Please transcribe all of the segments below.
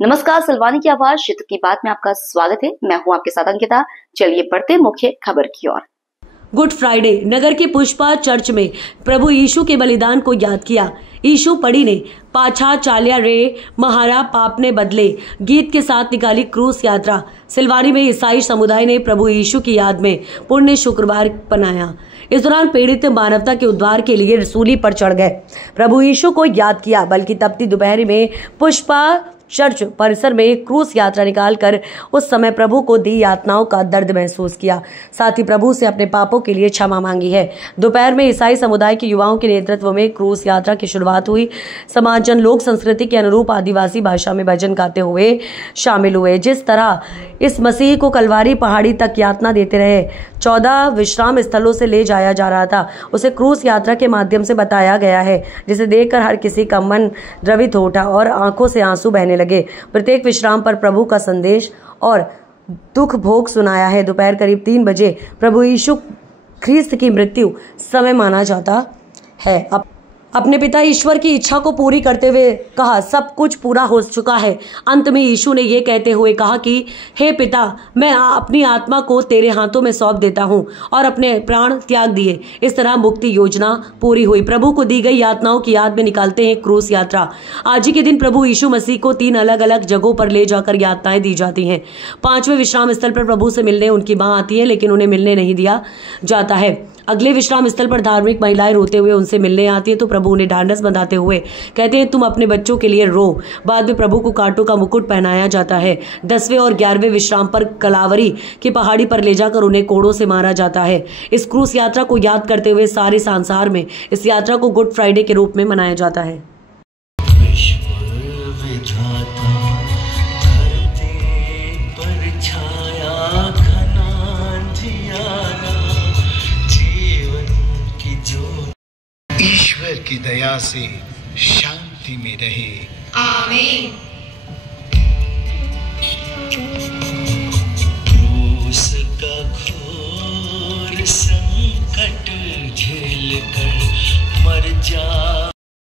नमस्कार, सिलवानी की आवाज क्षेत्र की बात में आपका स्वागत है। मैं हूं आपके साथ अंकिता। चलिए बढ़ते मुख्य खबर की ओर। गुड फ्राइडे नगर के पुष्पा चर्च में प्रभु यीशु के बलिदान को याद किया। यीशु पड़ी ने पाछा चाल्या रे महारा पाप ने बदले गीत के साथ निकाली क्रूस यात्रा। सिलवानी में ईसाई समुदाय ने प्रभु यीशु की याद में पुण्य शुक्रवार मनाया। इस दौरान पीड़ित मानवता के उद्धार के लिए सूली पर चढ़ गए प्रभु यीशु को याद किया। बल्कि तपती दोपहरी में पुष्पा चर्च परिसर में क्रूस यात्रा निकालकर उस समय प्रभु को दी यातनाओं का दर्द महसूस किया। साथ ही प्रभु से अपने पापों के लिए क्षमा मांगी है। दोपहर में ईसाई समुदाय के युवाओं के नेतृत्व में क्रूस यात्रा की शुरुआत हुई। समाजजन लोक संस्कृति के अनुरूप आदिवासी भाषा में भजन गाते हुए शामिल हुए। जिस तरह इस मसीह को कलवारी पहाड़ी तक यातना देते रहे 14 विश्राम स्थलों से ले जाया जा रहा था, उसे क्रूस यात्रा के माध्यम से बताया गया है, जिसे देखकर हर किसी का मन द्रवित हो उठा और आंखों से आंसू बहने लगे। प्रत्येक विश्राम पर प्रभु का संदेश और दुख भोग सुनाया है। दोपहर करीब 3 बजे प्रभु यीशु ख्रिस्त की मृत्यु समय माना जाता है। अपने पिता ईश्वर की इच्छा को पूरी करते हुए कहा, सब कुछ पूरा हो चुका है। अंत में यीशु ने यह कहते हुए कहा कि हे पिता, मैं अपनी आत्मा को तेरे हाथों में सौंप देता हूं और अपने प्राण त्याग दिए। इस तरह मुक्ति योजना पूरी हुई। प्रभु को दी गई यातनाओं की याद में निकालते हैं क्रूस यात्रा। आज ही के दिन प्रभु यीशु मसीह को 3 अलग अलग जगहों पर ले जाकर यातनाएं दी जाती हैं। 5वें विश्राम स्थल पर प्रभु से मिलने उनकी मां आती है, लेकिन उन्हें मिलने नहीं दिया जाता है। अगले विश्राम स्थल पर धार्मिक महिलाएं रोते हुए उनसे मिलने आती है, तो प्रभु उन्हें ढांढस बंधाते हुए कहते हैं, तुम अपने बच्चों के लिए रो। बाद में प्रभु को कांटों का मुकुट पहनाया जाता है। 10वें और 11वें विश्राम पर कलावरी की पहाड़ी पर ले जाकर उन्हें कोड़ों से मारा जाता है। इस क्रूस यात्रा को याद करते हुए सारे संसार में इस यात्रा को गुड फ्राइडे के रूप में मनाया जाता है। ईश्वर की दया से शांति में रहे। आमीन। क्रूस का घोर संकट झेल कर मर जा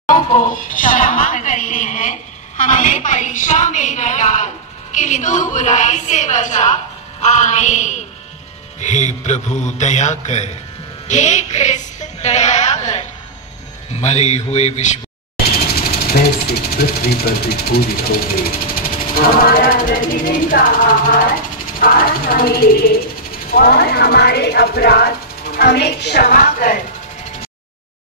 को क्षमा करते हैं, हमें परीक्षा में न डाल, किंतु बुराई से बचा। आमीन। हे प्रभु दया कर, हे ख्रिस्त दया कर। मरे हुए विश्व वैसे पृथ्वी पर भी पूरी हो गई। हमारा प्रतिदिन का आहार आज हमें दे और हमारे अपराध हमें क्षमा कर,